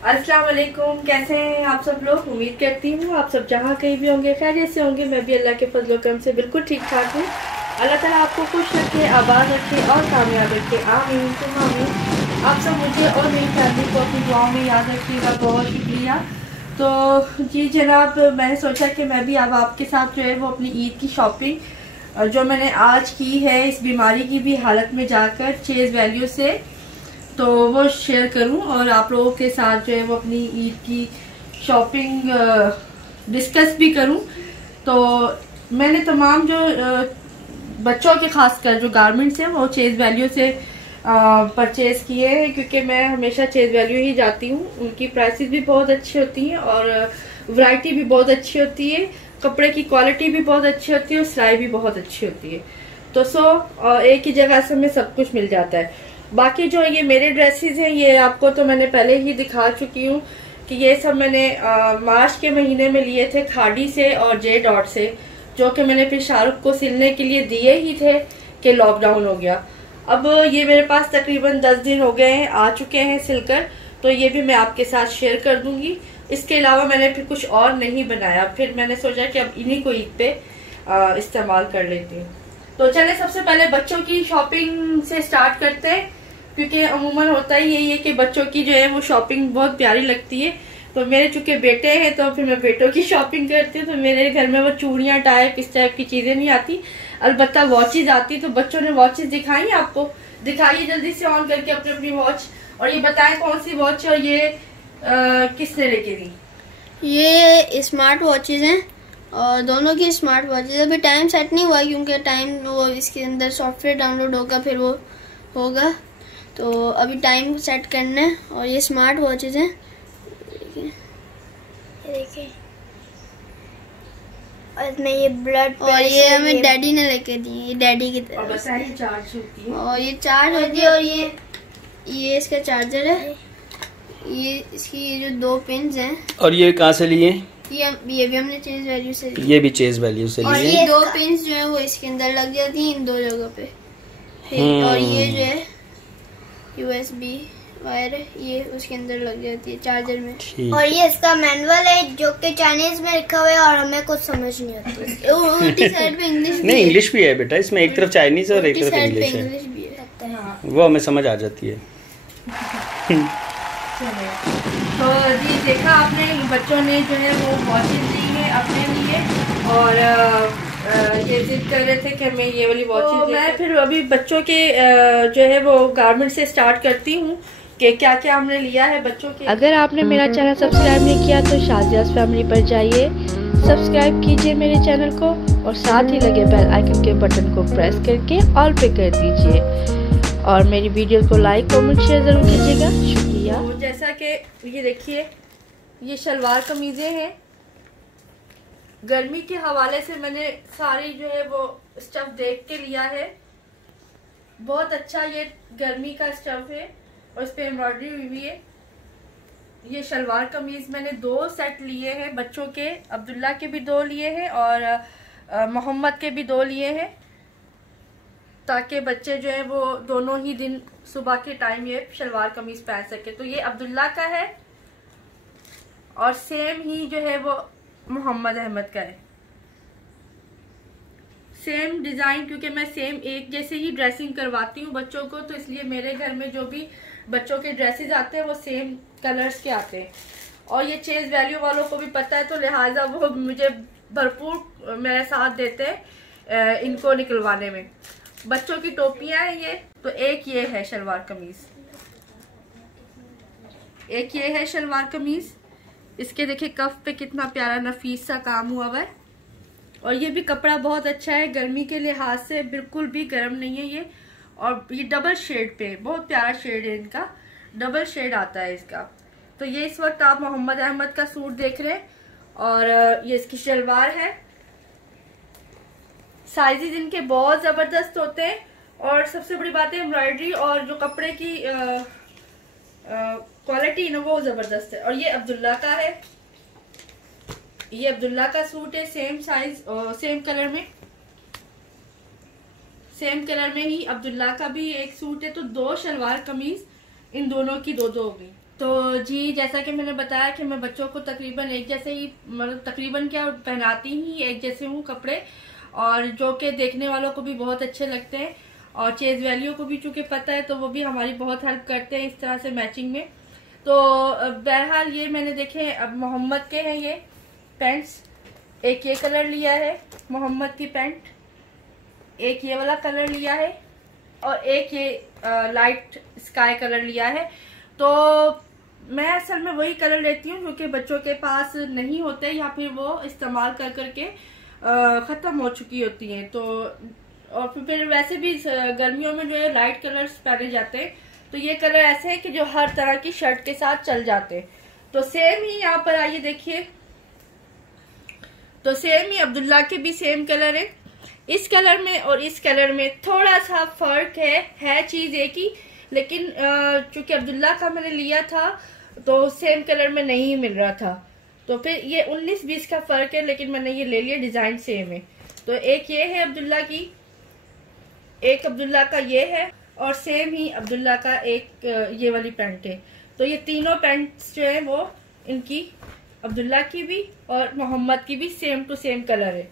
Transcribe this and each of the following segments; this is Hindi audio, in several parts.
अस्सलाम वालेकुम, कैसे हैं आप सब लोग। उम्मीद करती हूँ आप सब जहाँ कहीं भी होंगे खैरियत से होंगे। मैं भी अल्लाह के फजल करम से बिल्कुल ठीक ठाक हूँ। अल्लाह ताला आपको खुश रखे, आबाद रखे और कामयाब रखे, आमीन तुम आमीन। आप सब मुझे और मेरी फैमिली को अपनी दुआओं में याद रखिएगा। बहुत शुक्रिया। तो जी जनाब, मैंने सोचा कि मैं भी अब आपके साथ जो है वो अपनी ईद की शॉपिंग जो मैंने आज की है इस बीमारी की भी हालत में जाकर चेज वैल्यू से, तो वो शेयर करूं और आप लोगों के साथ जो है वो अपनी ईद की शॉपिंग डिस्कस भी करूं। तो मैंने तमाम जो बच्चों के खासकर जो गारमेंट्स हैं वो चेज वैल्यू से परचेज किए हैं, क्योंकि मैं हमेशा चेज वैल्यू ही जाती हूँ। उनकी प्राइसेस भी बहुत अच्छी होती हैं और वैरायटी भी बहुत अच्छी होती है, कपड़े की क्वालिटी भी बहुत अच्छी होती है और सिलाई भी बहुत अच्छी होती है। तो एक ही जगह से हमें सब कुछ मिल जाता है। बाकी जो ये मेरे ड्रेसेस हैं ये आपको तो मैंने पहले ही दिखा चुकी हूँ कि ये सब मैंने मार्च के महीने में लिए थे खाड़ी से और जे डॉट से, जो कि मैंने फिर शाहरुख को सिलने के लिए दिए ही थे कि लॉकडाउन हो गया। अब ये मेरे पास तकरीबन 10 दिन हो गए हैं, आ चुके हैं सिलकर, तो ये भी मैं आपके साथ शेयर कर दूंगी। इसके अलावा मैंने फिर कुछ और नहीं बनाया, फिर मैंने सोचा कि अब इन्हीं को ईद पे इस्तेमाल कर लेती हूँ। तो चले सबसे पहले बच्चों की शॉपिंग से स्टार्ट करते हैं, क्योंकि अमूमन होता ही यही है कि बच्चों की जो है वो शॉपिंग बहुत प्यारी लगती है। तो मेरे चूंकि बेटे हैं तो फिर मैं बेटों की शॉपिंग करती हूँ। तो मेरे घर में वो चूड़ियाँ टाइप इस टाइप की चीजें नहीं आती, अलबत्ता वॉचेज आती। तो बच्चों ने वॉचेज दिखाई आपको, दिखाइए जल्दी से ऑन करके अपनी अपनी वॉच, और ये बताएं कौन सी वॉच है और ये किसने लेके दी। ये स्मार्ट वॉचेज हैं और दोनों की स्मार्ट वॉचेज। अभी टाइम सेट नहीं हुआ क्योंकि टाइम वो इसके अंदर सॉफ्टवेयर डाउनलोड होगा फिर वो होगा, तो अभी टाइम सेट करना है। और ये स्मार्ट वॉचेज हैं, देखिए। और इसमें ये ब्लड और ये हमें डैडी ने लेके दी, ये डैडी की तरफ से। चार्ज होती है और ये चार्ज होती है और ये इसका चार्जर है। ये इसकी ये जो 2 पिन्स हैं। और ये कहाँ से लिए? ये भी हमने चेज वैल्यू से लिए। ये भी चेज वैल्यू से लिए। और ये 2 पिन्स जो है वो इसके अंदर लग जाती हैं इन 2 जगह पे। और ये जो है USB वायर है, ये उसके अंदर लग जाती है चार्जर में। और ये इसका मैनुअल है जो कि चाइनीज में लिखा हुआ है और हमें कुछ समझ नहीं आती। उल्टी साइड पे इंग्लिश नहीं, इंग्लिश भी है बेटा इसमें, एक तरफ चाइनीज और एक तरफ इंग्लिश है, वो हमें समझ आ जाती है। तो जी देखा आपने, बच्चों ने जो है वो वॉचेज ली है अपने लिए और ये जिद कर रहे थे कि मैं ये वाली वॉचेज। तो मैं फिर अभी बच्चों के जो है वो गारमेंट से स्टार्ट करती हूँ कि क्या क्या हमने लिया है बच्चों के। अगर आपने मेरा चैनल सब्सक्राइब नहीं किया तो शाजियाज फैमिली पर जाइए, सब्सक्राइब कीजिए मेरे चैनल को और साथ ही लगे बेल आइकन के बटन को प्रेस करके ऑल पे कर दीजिए और मेरी वीडियो को लाइक कमेंट शेयर जरूर कीजिएगा, शुक्रिया। तो जैसा कि ये देखिए, ये शलवार कमीजें हैं। गर्मी के हवाले से मैंने सारी जो है वो स्टफ देख के लिया है। बहुत अच्छा ये गर्मी का स्टफ है और इस पे एम्ब्रॉयडरी हुई हुई है। ये शलवार कमीज मैंने 2 सेट लिए हैं बच्चों के, अब्दुल्ला के भी 2 लिए हैं और मोहम्मद के भी 2 लिए हैं, ताकि बच्चे जो है वो दोनों ही दिन सुबह के टाइम ये शलवार कमीज पहन सके। तो ये अब्दुल्ला का है और सेम ही जो है वो मोहम्मद अहमद का है। सेम डिजाइन, क्योंकि मैं सेम एक जैसे ही ड्रेसिंग करवाती हूँ बच्चों को, तो इसलिए मेरे घर में जो भी बच्चों के ड्रेसेस आते हैं वो सेम कलर्स के आते हैं। और ये चेज वैल्यू वालों को भी पता है, तो लिहाजा वो मुझे भरपूर मेरा साथ देते हैं इनको निकलवाने में। बच्चों की टोपियां हैं ये, तो एक ये है शलवार कमीज, एक ये है शलवार कमीज। इसके देखिए कफ पे कितना प्यारा नफीस सा काम हुआ हुआ है और ये भी कपड़ा बहुत अच्छा है, गर्मी के लिहाज से बिल्कुल भी गर्म नहीं है ये। और ये डबल शेड पे, बहुत प्यारा शेड है इनका, डबल शेड आता है इसका। तो ये इस वक्त आप मोहम्मद अहमद का सूट देख रहे हैं और ये इसकी शलवार है। साइजेस इनके बहुत जबरदस्त होते हैं और सबसे बड़ी बात है एम्ब्रॉयडरी और जो कपड़े की क्वालिटी ना वो जबरदस्त है। और ये अब्दुल्ला का है, ये अब्दुल्ला का सूट है, सेम साइज सेम कलर में, सेम कलर में ही अब्दुल्ला का भी एक सूट है। तो 2 शलवार कमीज इन दोनों की 2-2 होगी। तो जी जैसा कि मैंने बताया कि मैं बच्चों को तकरीबन एक जैसे ही, मतलब तकरीबन क्या पहनाती ही एक जैसे हूँ कपड़े, और जो कि देखने वालों को भी बहुत अच्छे लगते हैं और चेज वैल्यू को भी चूंकि पता है तो वो भी हमारी बहुत हेल्प करते हैं इस तरह से मैचिंग में। तो बहरहाल ये मैंने देखे अब मोहम्मद के हैं ये पैंट्स, एक ये कलर लिया है मोहम्मद की पैंट, एक ये वाला कलर लिया है और एक ये लाइट स्काई कलर लिया है। तो मैं असल में वही कलर लेती हूँ जो कि बच्चों के पास नहीं होते या फिर वो इस्तेमाल कर करके ख़त्म हो चुकी होती हैं। तो और फिर वैसे भी गर्मियों में जो है लाइट कलर्स पहने जाते हैं, तो ये कलर ऐसे हैं कि जो हर तरह की शर्ट के साथ चल जाते हैं। तो सेम ही यहाँ पर आइए देखिए, तो सेम ही अब्दुल्ला के भी सेम कलर है। इस कलर में और इस कलर में थोड़ा सा फर्क है चीज एक ही, लेकिन चूंकि अब्दुल्ला का मैंने लिया था तो सेम कलर में नहीं मिल रहा था, तो फिर ये 19-20 का फर्क है, लेकिन मैंने ये ले लिया, डिजाइन सेम है। तो एक ये है अब्दुल्ला की, एक अब्दुल्ला का ये है और सेम ही अब्दुल्ला का एक ये वाली पैंट है। तो ये तीनों पैंट्स जो है वो इनकी अब्दुल्ला की भी और मोहम्मद की भी सेम टू सेम कलर है।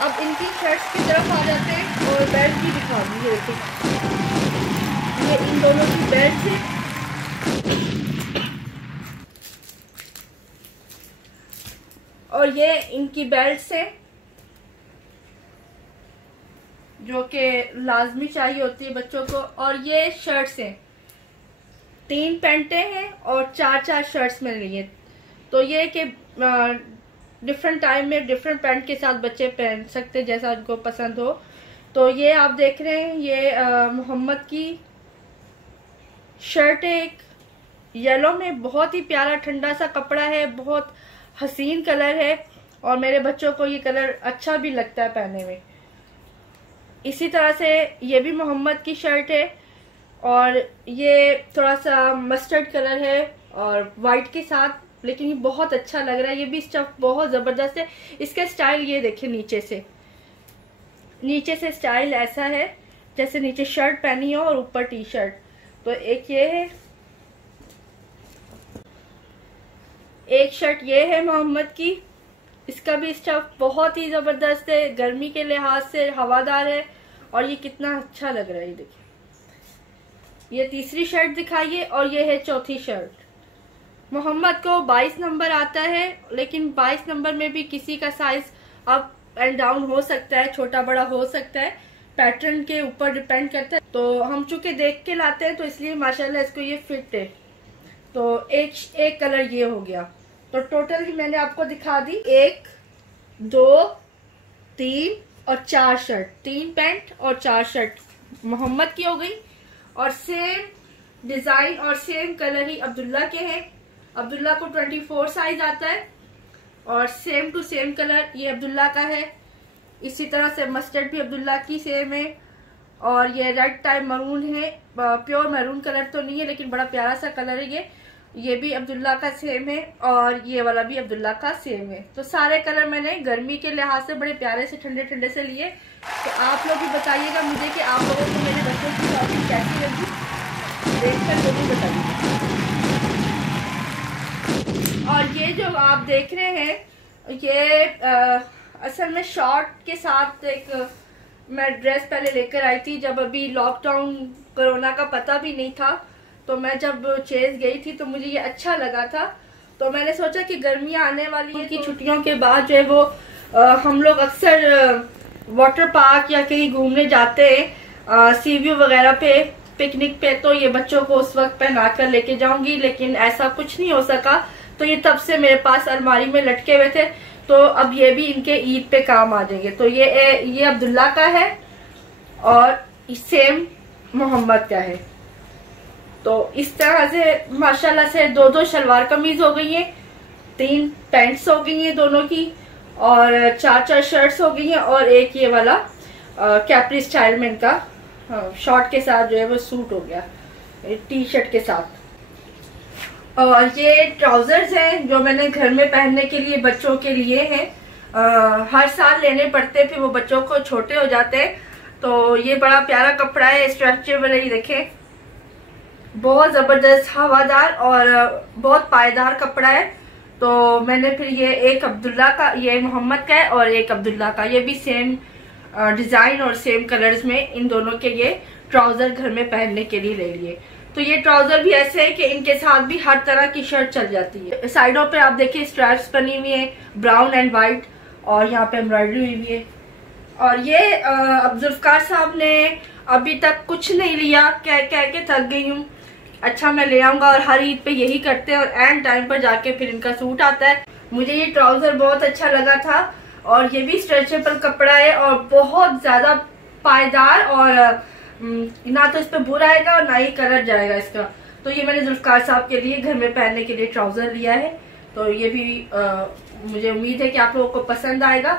अब इनकी शर्ट्स की तरफ आ जाते हैं और बेल्ट भी दिखा दूंगी। देखिए ये इन दोनों की बेल्ट है, और ये इनकी बेल्ट है जो कि लाजमी चाहिए होती है बच्चों को। और ये शर्ट्स हैं, 3 पैंटें हैं और 4 शर्ट्स मिल रही हैं। तो ये कि डिफरेंट टाइम में डिफरेंट पैंट के साथ बच्चे पहन सकते जैसा उनको पसंद हो। तो ये आप देख रहे हैं ये मोहम्मद की शर्ट है, एक येलो में, बहुत ही प्यारा ठंडा सा कपड़ा है, बहुत हसीन कलर है और मेरे बच्चों को ये कलर अच्छा भी लगता है पहनने में। इसी तरह से ये भी मोहम्मद की शर्ट है और ये थोड़ा सा मस्टर्ड कलर है और वाइट के साथ, लेकिन ये बहुत अच्छा लग रहा है। ये भी स्टफ बहुत जबरदस्त है। इसका स्टाइल ये देखिए, नीचे से स्टाइल ऐसा है जैसे नीचे शर्ट पहनी हो और ऊपर टी शर्ट। तो एक ये है, एक शर्ट ये है मोहम्मद की, इसका भी स्टफ बहुत ही जबरदस्त है, गर्मी के लिहाज से हवादार है और ये कितना अच्छा लग रहा है। ये देखिए, ये तीसरी शर्ट दिखाइए और ये है चौथी शर्ट। मोहम्मद को 22 नंबर आता है, लेकिन 22 नंबर में भी किसी का साइज अप एंड डाउन हो सकता है, छोटा बड़ा हो सकता है, पैटर्न के ऊपर डिपेंड करता है। तो हम चूंकि देख के लाते हैं तो इसलिए माशाल्लाह इसको ये फिट है। तो एक कलर ये हो गया। तो टोटल ही मैंने आपको दिखा दी, 1 2 3 और 4 शर्ट, 3 पैंट और 4 शर्ट मोहम्मद की हो गई। और सेम डिजाइन और सेम कलर ही अब्दुल्ला के हैं। अब्दुल्ला को 24 साइज आता है और सेम टू सेम कलर ये अब्दुल्ला का है। इसी तरह से मस्टर्ड भी अब्दुल्ला की सेम है और ये रेड टाइप मरून है, प्योर मरून कलर तो नहीं है लेकिन बड़ा प्यारा सा कलर है ये भी अब्दुल्ला का सेम है और ये वाला भी अब्दुल्ला का सेम है। तो सारे कलर मैंने गर्मी के लिहाज से बड़े प्यारे से ठंडे ठंडे से लिए। तो आप लोग भी बताइएगा मुझे कि आप लोगों को मेरे बच्चों की शॉपिंग कैसी लगी, देखकर वो भी बताइएगा। और ये जो आप देख रहे हैं ये असल में शॉर्ट के साथ एक मैं ड्रेस पहले लेकर आई थी जब अभी लॉकडाउन कोरोना का पता भी नहीं था। तो मैं जब चेज गई थी तो मुझे ये अच्छा लगा था। तो मैंने सोचा कि गर्मियां आने वाली है, कि छुट्टियों के बाद जो है वो हम लोग अक्सर वाटर पार्क या कहीं घूमने जाते हैं, सी व्यू वगैरह पे, पिकनिक पे, तो ये बच्चों को उस वक्त पहना कर लेके जाऊंगी, लेकिन ऐसा कुछ नहीं हो सका। तो ये तब से मेरे पास अलमारी में लटके हुए थे, तो अब ये भी इनके ईद पे काम आ जाएंगे। तो ये अब्दुल्ला का है और सेम मोहम्मद का है। तो इस तरह से माशाल्लाह से 2 शलवार कमीज हो गई है, 3 पैंट्स हो गई हैं दोनों की और 4 शर्ट्स हो गई हैं और एक ये वाला कैप्री स्टाइल में इनका शॉर्ट के साथ जो है वो सूट हो गया टी शर्ट के साथ। और ये ट्राउजर्स हैं जो मैंने घर में पहनने के लिए बच्चों के लिए हैं। हर साल लेने पड़ते फिर वो बच्चों को छोटे हो जाते हैं। तो ये बड़ा प्यारा कपड़ा है, स्ट्रेचेबल है, ये देखें बहुत ज़बरदस्त हवादार और बहुत पायदार कपड़ा है। तो मैंने फिर ये एक अब्दुल्ला का, ये मोहम्मद का है और एक अब्दुल्ला का, ये भी सेम डिज़ाइन और सेम कलर्स में इन दोनों के ये ट्राउज़र घर में पहनने के लिए ले लिए। तो ये ट्राउज़र भी ऐसे है कि इनके साथ भी हर तरह की शर्ट चल जाती है। साइडों पे आप देखिए स्ट्रैप्स बनी हुई है ब्राउन एंड वाइट और यहाँ पे एम्ब्रॉयडरी हुई हुई है। और ये अब जुल्फकार साहब ने अभी तक कुछ नहीं लिया, कह के थक गई हूँ। अच्छा मैं ले आऊंगा, और हर ईद पे यही करते हैं और एंड टाइम पर जाके फिर इनका सूट आता है। मुझे ये ट्राउज़र बहुत अच्छा लगा था और ये भी स्ट्रेचेबल कपड़ा है और बहुत ज़्यादा पायदार, और ना तो इस पर बुर आएगा और ना ही कलर जाएगा इसका। तो ये मैंने जुल्फकार साहब के लिए घर में पहनने के लिए ट्राउज़र लिया है। तो ये भी मुझे उम्मीद है कि आप लोगों को पसंद आएगा।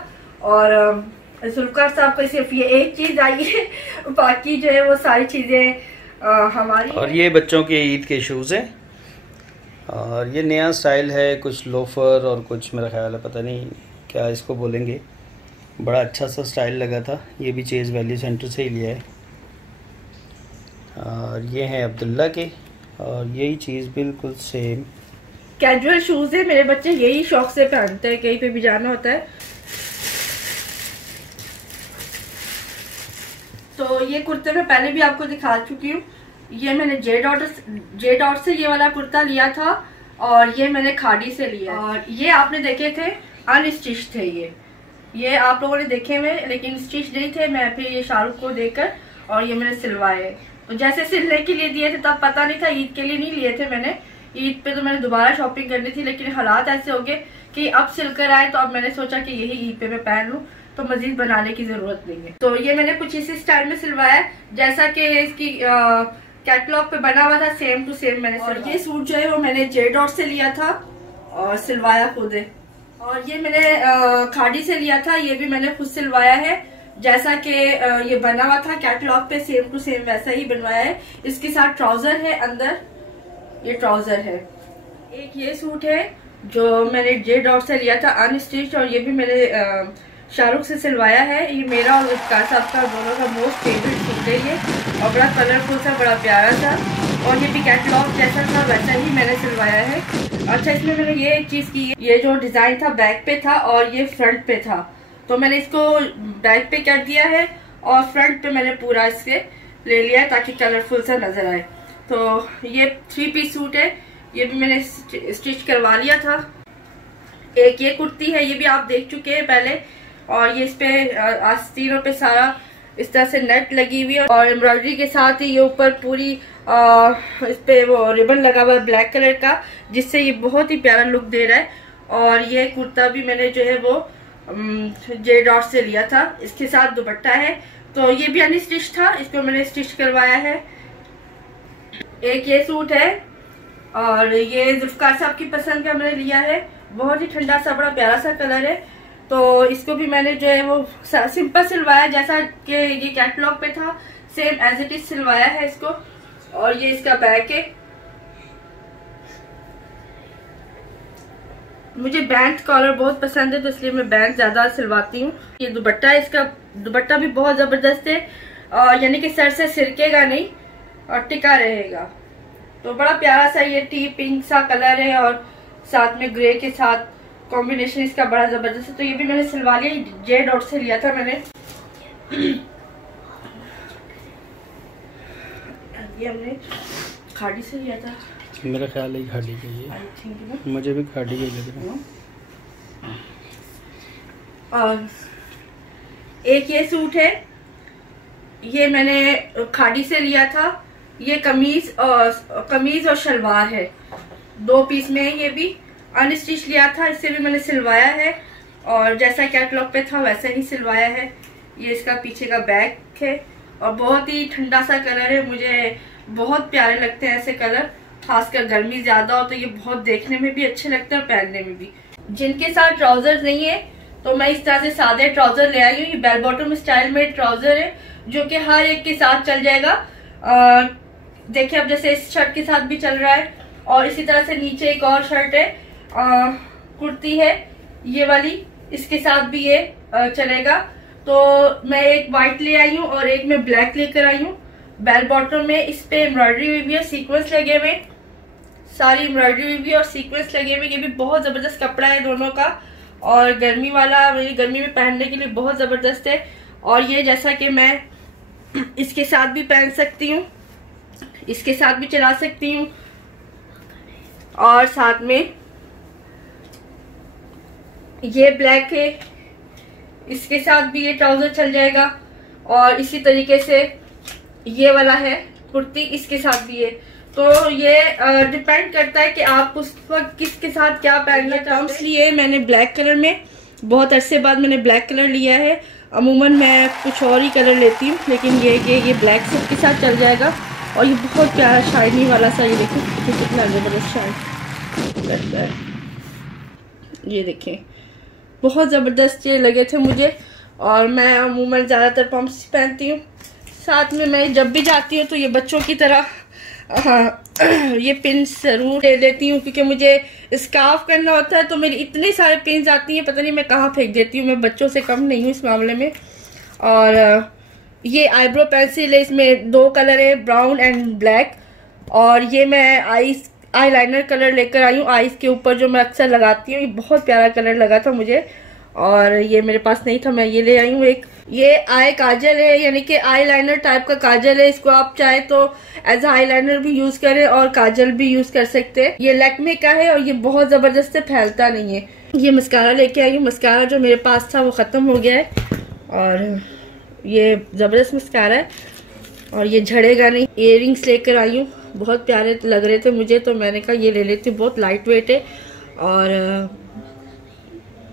और जुल्फकार साहब को सिर्फ ये एक चीज़ आई है, बाकी जो है वो सारी चीज़ें हमारी। और ये बच्चों के ईद के शूज़ हैं और ये नया स्टाइल है, कुछ लोफर और कुछ मेरा ख्याल है पता नहीं क्या इसको बोलेंगे, बड़ा अच्छा सा स्टाइल लगा था। ये भी चेज़ वैल्यू सेंटर से ही लिया है। और ये है अब्दुल्ला के, और यही चीज़ बिल्कुल सेम कैजुअल शूज़ है। मेरे बच्चे यही शौक से पहनते हैं, कहीं पे भी जाना होता है। तो ये कुर्ते में पहले भी आपको दिखा चुकी हूँ। ये मैंने जे डॉट से ये वाला कुर्ता लिया था और ये मैंने खाड़ी से लिया। और ये आपने देखे थे अनस्टिच थे, ये आप लोगों ने देखे हुए लेकिन स्टिच नहीं थे। मैं फिर ये शाहरुख को देकर और ये मैंने सिलवाए। तो जैसे सिलने के लिए दिए थे तब पता नहीं था, ईद के लिए नहीं लिए थे मैंने। ईद पे तो मैंने दोबारा शॉपिंग करनी थी, लेकिन हालात ऐसे हो गए कि अब सिलकर आए, तो अब मैंने सोचा कि यही ईद पे मैं पहन लूँ, तो मजीद बनाने की जरूरत नहीं है। तो ये मैंने कुछ इसी स्टाइल में सिलवाया जैसा कि इसकी कैटलॉग पे बना हुआ था, सेम टू सेम मैंने। और ये सूट जो है वो मैंने जे डॉट से लिया था और सिलवाया खुद है। और ये मैंने खाड़ी से लिया था, ये भी मैंने खुद सिलवाया है जैसा कि ये बना हुआ था कैटलॉग पे, सेम टू सेम वैसा ही बनवाया है। इसके साथ ट्राउजर है, अंदर ये ट्राउजर है। एक ये सूट है जो मैंने जे डॉट से लिया था अनस्टिच, और ये भी मैंने शाहरुख से सिलवाया है। ये मेरा और जुल्फकार साहब का दोनों का मोस्ट फेवरेट सूट है ये, और बड़ा कलरफुल सा, बड़ा प्यारा था। और ये भी कैटलॉग जैसा था वैसा ही मैंने सिलवाया है। अच्छा इसमें मैंने ये एक चीज़ की, ये जो डिज़ाइन था बैक पे था और ये फ्रंट पे था, तो मैंने इसको बैक पे कर दिया है और फ्रंट पे मैंने पूरा इसके ले लिया है ताकि कलरफुल सा नजर आए। तो ये 3 पीस सूट है, ये भी मैंने स्टिच करवा लिया था। एक ये कुर्ती है, ये भी आप देख चुके हैं पहले, और ये इस पे आस्तीनों पे सारा इस तरह से नेट लगी हुई है और एम्ब्रॉयडरी के साथ ही ये ऊपर पूरी इस पे वो रिबन लगा हुआ है ब्लैक कलर का, जिससे ये बहुत ही प्यारा लुक दे रहा है। और ये कुर्ता भी मैंने जो है वो जे डॉट से लिया था, इसके साथ दुपट्टा है। तो ये भी अनस्टिच था, इसको मैंने स्टिच करवाया है। एक ये सूट है और ये जुल्फकार साहब की पसंद का मैंने लिया है, बहुत ही ठंडा सा बड़ा प्यारा सा कलर है। तो इसको भी मैंने जो है वो सिंपल सिलवाया जैसा कि ये कैटलॉग पे था, सेम एज इट इज सिलवाया है इसको। और ये इसका बैक है। मुझे बैंड कॉलर बहुत पसंद है तो इसलिए मैं बैंड ज्यादा सिलवाती हूँ। ये दुपट्टा है, इसका दुपट्टा भी बहुत जबरदस्त है, यानी कि सर से सिरकेगा नहीं और टिका रहेगा। तो बड़ा प्यारा सा ये टी पिंक सा कलर है और साथ में ग्रे के साथ कॉम्बिनेशन इसका बड़ा जबरदस्त है। तो ये भी मैंने सिलवा लिया, जे डॉट से लिया था मैंने। ये हमने खाड़ी से लिया था, मेरा ख्याल है खाड़ी का ये, मुझे भी खाड़ी का लग रहा है। और एक ये सूट है, ये मैंने खाड़ी से लिया था। ये कमीज और शलवार है, 2 पीस में है। ये भी अनस्टिच लिया था, इससे भी मैंने सिलवाया है और जैसा कैटलॉग पे था वैसा ही सिलवाया है। ये इसका पीछे का बैक है और बहुत ही ठंडा सा कलर है, मुझे बहुत प्यारे लगते हैं ऐसे कलर, खासकर गर्मी ज्यादा हो तो ये बहुत देखने में भी अच्छे लगते हैं और पहनने में भी। जिनके साथ ट्राउजर नहीं है तो मैं इस तरह से सादे ट्राउजर ले आई हूँ। ये बेल बॉटम स्टाइल में ट्राउजर है जो कि हर एक के साथ चल जाएगा। देखिए अब जैसे इस शर्ट के साथ भी चल रहा है, और इसी तरह से नीचे एक और शर्ट है, कुर्ती है ये वाली, इसके साथ भी ये चलेगा। तो मैं एक वाइट ले आई हूँ और एक मैं ब्लैक लेकर आई हूँ। बेल बॉटम में इस पे एम्ब्रॉयडरी हुई भी है, सीक्वेंस लगे हुए, सारी एम्ब्रॉयडरी हुई भी है और सीक्वेंस लगे हुए। ये भी बहुत जबरदस्त कपड़ा है दोनों का, और गर्मी वाला, मेरी गर्मी में पहनने के लिए बहुत जबरदस्त है। और ये जैसा कि मैं इसके साथ भी पहन सकती हूँ, इसके साथ भी चला सकती हूँ, और साथ में ये ब्लैक है, इसके साथ भी ये ट्राउजर चल जाएगा। और इसी तरीके से ये वाला है कुर्ती, इसके साथ भी है। तो ये डिपेंड करता है कि आप उस वक्त किसके साथ क्या पहनना चाहते हैं। इसलिए मैंने ब्लैक कलर में, बहुत अरसे बाद मैंने ब्लैक कलर लिया है। अमूमन मैं कुछ और ही कलर लेती हूँ, लेकिन ये ब्लैक सबके साथ चल जाएगा। और ये बहुत प्यारा शाइनी वाला सा, ये देखिए कितना जबरदस्त शाइन लगता है। ये देखें बहुत ज़बरदस्त ये लगे थे मुझे, और मैं अमूमन ज़्यादातर पम्प्स पहनती हूँ। साथ में मैं जब भी जाती हूँ तो ये बच्चों की तरह ये पिन्स ज़रूर ले लेती हूँ, क्योंकि मुझे स्कार्फ करना होता है तो मेरी इतने सारे पिन्स आती हैं, पता नहीं मैं कहाँ फेंक देती हूँ। मैं बच्चों से कम नहीं हूँ इस मामले में। और ये आईब्रो पेंसिल है, इसमें 2 कलर है, ब्राउन एंड ब्लैक। और ये मैं आई लाइनर कलर लेकर आई हूँ, आईज के ऊपर जो मैं अक्सर लगाती हूँ। ये बहुत प्यारा कलर लगा था मुझे, और ये मेरे पास नहीं था, मैं ये ले आई हूँ एक। ये आई काजल है, यानी कि आई लाइनर टाइप का काजल है। इसको आप चाहे तो एज आई लाइनर भी यूज करें और काजल भी यूज कर सकते हैं। ये लैक्मे का है और ये बहुत जबरदस्त है, फैलता नहीं है। ये मस्कारा लेके आई हूँ, मस्कारा जो मेरे पास था वो खत्म हो गया है, और ये जबरदस्त मस्कारा है और ये झड़ेगा नहीं। इयररिंग्स लेकर आई हूँ, बहुत प्यारे लग रहे थे मुझे, तो मैंने कहा ये ले लेती हूँ, बहुत लाइट वेट है। और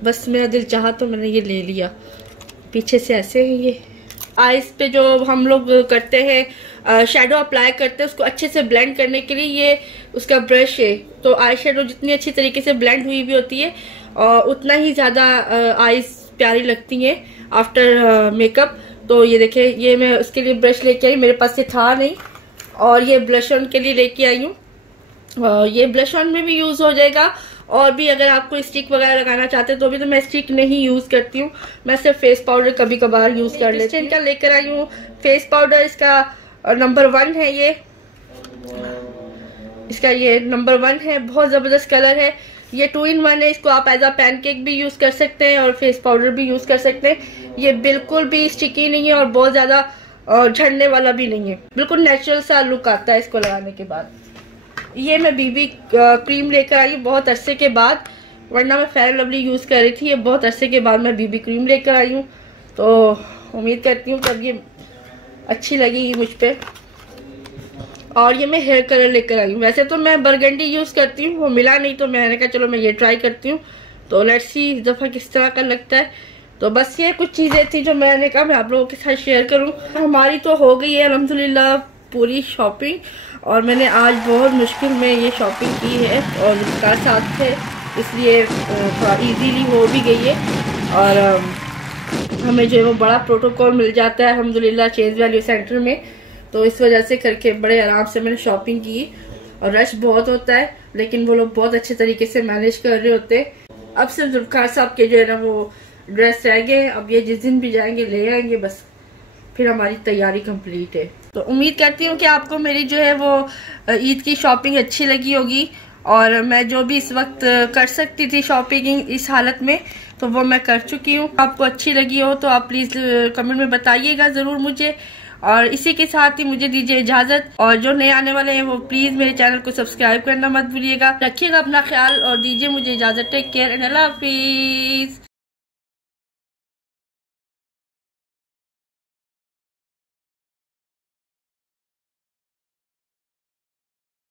बस मेरा दिल चाहा तो मैंने ये ले लिया। पीछे से ऐसे है ये। आईज पे जो हम लोग करते हैं शैडो अप्लाई करते हैं, उसको अच्छे से ब्लेंड करने के लिए ये उसका ब्रश है। तो आई शेडो जितनी अच्छी तरीके से ब्लेंड हुई भी होती है, उतना ही ज़्यादा आईज प्यारी लगती हैं आफ्टर मेकअप। तो ये देखें, ये मैं उसके लिए ब्रश लेके आई, मेरे पास ये था नहीं। और ये ब्लश ऑन के लिए लेके आई हूँ, ये ब्लश ऑन में भी यूज़ हो जाएगा। और भी अगर आपको स्टिक वगैरह लगाना चाहते हैं तो भी, तो मैं स्टिक नहीं यूज़ करती हूँ, मैं सिर्फ फेस पाउडर कभी कभार यूज़ कर लेती हूँ। इनका लेकर आई हूँ फेस पाउडर, इसका नंबर 1 है ये, इसका ये नंबर 1 है, बहुत ज़बरदस्त कलर है। ये 2 in 1 है, इसको आप एज अ पैनकेक भी यूज़ कर सकते हैं और फेस पाउडर भी यूज़ कर सकते हैं। ये बिल्कुल भी स्टिकी नहीं है और बहुत ज़्यादा झड़ने वाला भी नहीं है, बिल्कुल नेचुरल सा लुक आता है इसको लगाने के बाद। ये मैं बीबी क्रीम लेकर आई बहुत अरसे के बाद, वरना मैं फेयर लवली यूज़ कर रही थी। ये बहुत अरसे के बाद मैं बीबी क्रीम लेकर आई हूँ, तो उम्मीद करती हूँ तब ये अच्छी लगेगी मुझ पे। और ये मैं हेयर कलर लेकर आई हूँ। वैसे तो मैं बरगंडी यूज़ करती हूँ, वो मिला नहीं तो मैंने कहा चलो मैं ये ट्राई करती हूँ। तो लेट्स सी इस दफ़ा किस तरह का लगता है। तो बस ये कुछ चीज़ें थी जो मैंने कहा मैं आप लोगों के साथ शेयर करूँ। हमारी तो हो गई है अल्हम्दुलिल्लाह पूरी शॉपिंग, और मैंने आज बहुत मुश्किल में ये शॉपिंग की है और इसका साथ थे, इसलिए थोड़ा इजीली हो भी गई है। और हमें जो है वो बड़ा प्रोटोकॉल मिल जाता है अल्हम्दुलिल्लाह चेंज वैल्यू सेंटर में, तो इस वजह से करके बड़े आराम से मैंने शॉपिंग की। और रश बहुत होता है, लेकिन वो लोग बहुत अच्छे तरीके से मैनेज कर रहे होते हैं। अब सिर्फ जुल्फकार साहब के जो है ना वो ड्रेस रह गए, अब ये जिस दिन भी जाएंगे ले आएंगे, बस फिर हमारी तैयारी कंप्लीट है। तो उम्मीद करती हूँ कि आपको मेरी जो है वो ईद की शॉपिंग अच्छी लगी होगी, और मैं जो भी इस वक्त कर सकती थी शॉपिंग इस हालत में, तो वो मैं कर चुकी हूँ। आपको अच्छी लगी हो तो आप प्लीज़ कमेंट में बताइएगा ज़रूर मुझे। और इसी के साथ ही मुझे दीजिए इजाज़त, और जो नए आने वाले हैं वो प्लीज़ मेरे चैनल को सब्सक्राइब करना मत भूलिएगा। रखिएगा अपना ख्याल और दीजिए मुझे इजाज़त। टेक केयर एंड अल्लाह हाफिज़।